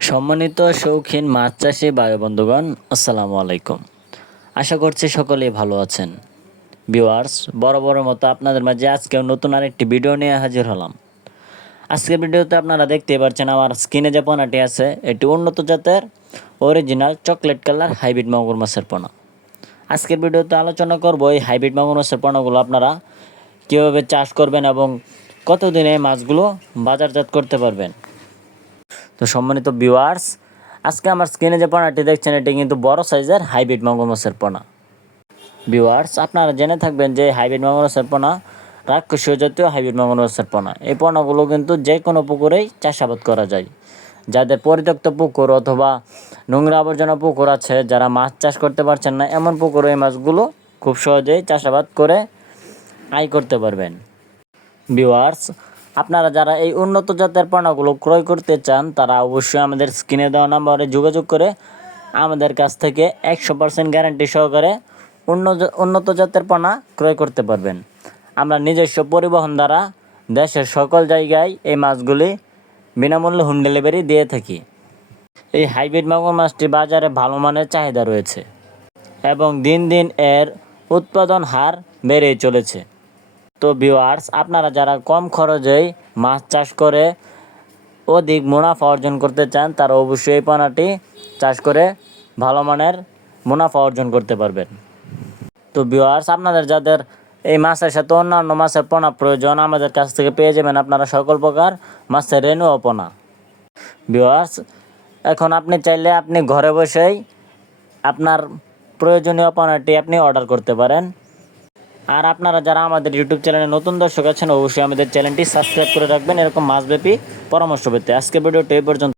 সম্মানিত শৌখিন মাছ চাষি ভাই বন্ধুগণ, আসসালামু আলাইকুম। আশা করছি সকলেই ভালো আছেন। ভিউয়ার্স, বড় মতো আপনাদের মাঝে আজকেও নতুন আরেকটি ভিডিও নিয়ে হাজির হলাম। আজকের ভিডিওতে আপনারা দেখতেই পাচ্ছেন আমার স্ক্রিনে যে পোনাটি আছে এটি উন্নত জাতের অরিজিনাল চকলেট কালার হাইব্রিড মাগুর মাছের পোনা। আজকের ভিডিওতে আলোচনা করব এই হাইব্রিড মাগুর মাছের পোনাগুলো আপনারা কীভাবে চাষ করবেন এবং কতদিনে এই মাছগুলো বাজারজাত করতে পারবেন। তো সম্মানিত ভিউয়ার্স, আজকে আমার স্ক্রিনে যে পোনাটি দেখছেন এটি কিন্তু বড় সাইজের হাইব্রিড মাগুর মাছের পোনা। ভিউয়ার্স, আপনারা জেনে থাকবেন যে হাইব্রিড মাগুর মাছের পোনা রাক্ষসীয় জাতীয় হাইব্রিড মাগুর মাছের পোনা। এই পোনাগুলো কিন্তু যে কোনো পুকুরেই চাষাবাদ করা যায়। যাদের পরিত্যক্ত পুকুর অথবা নোংরা আবর্জনা পুকুর আছে, যারা মাছ চাষ করতে পারছেন না, এমন পুকুরে এই মাছগুলো খুব সহজেই চাষাবাদ করে আয় করতে পারবেন। ভিউয়ার্স, আপনারা যারা এই উন্নত জাতের পোনাগুলো ক্রয় করতে চান তারা অবশ্যই আমাদের স্ক্রিনে দেওয়া নাম্বারে যোগাযোগ করে আমাদের কাছ থেকে 100% গ্যারান্টি সহকারে উন্নত জাতের পোনা ক্রয় করতে পারবেন। আমরা নিজস্ব পরিবহন দ্বারা দেশের সকল জায়গায় এই মাছগুলি বিনামূল্যে হোম ডেলিভারি দিয়ে থাকি। এই হাইব্রিড মাগুর মাছটি বাজারে ভালো মানের চাহিদা রয়েছে এবং দিন দিন এর উৎপাদন হার বেড়েই চলেছে। তো ভিউয়ার্স, আপনারা যারা কম খরচেই মাছ চাষ করে অধিক মুনাফা অর্জন করতে চান তারা অবশ্যই এই পোনাটি চাষ করে ভালো মানের মুনাফা অর্জন করতে পারবেন। তো ভিউয়ার্স, আপনাদের যাদের এই মাছের সাথে অন্যান্য মাছের পোনা প্রয়োজন আমাদের কাছ থেকে পেয়ে যাবেন আপনারা সকল প্রকার মাছের রেণু ও পোনা। ভিউয়ার্স, এখন আপনি চাইলে আপনি ঘরে বসেই আপনার প্রয়োজনীয় পোনাটি আপনি অর্ডার করতে পারেন। আর আপনারা যারা আমাদের ইউটিউব চ্যানেলে নতুন দর্শক আছেন অবশ্যই আমাদের চ্যানেলটি সাবস্ক্রাইব করে রাখবেন এরকম মাছব্যাপী পরামর্শ পেতে। আজকের ভিডিওটি এই পর্যন্ত।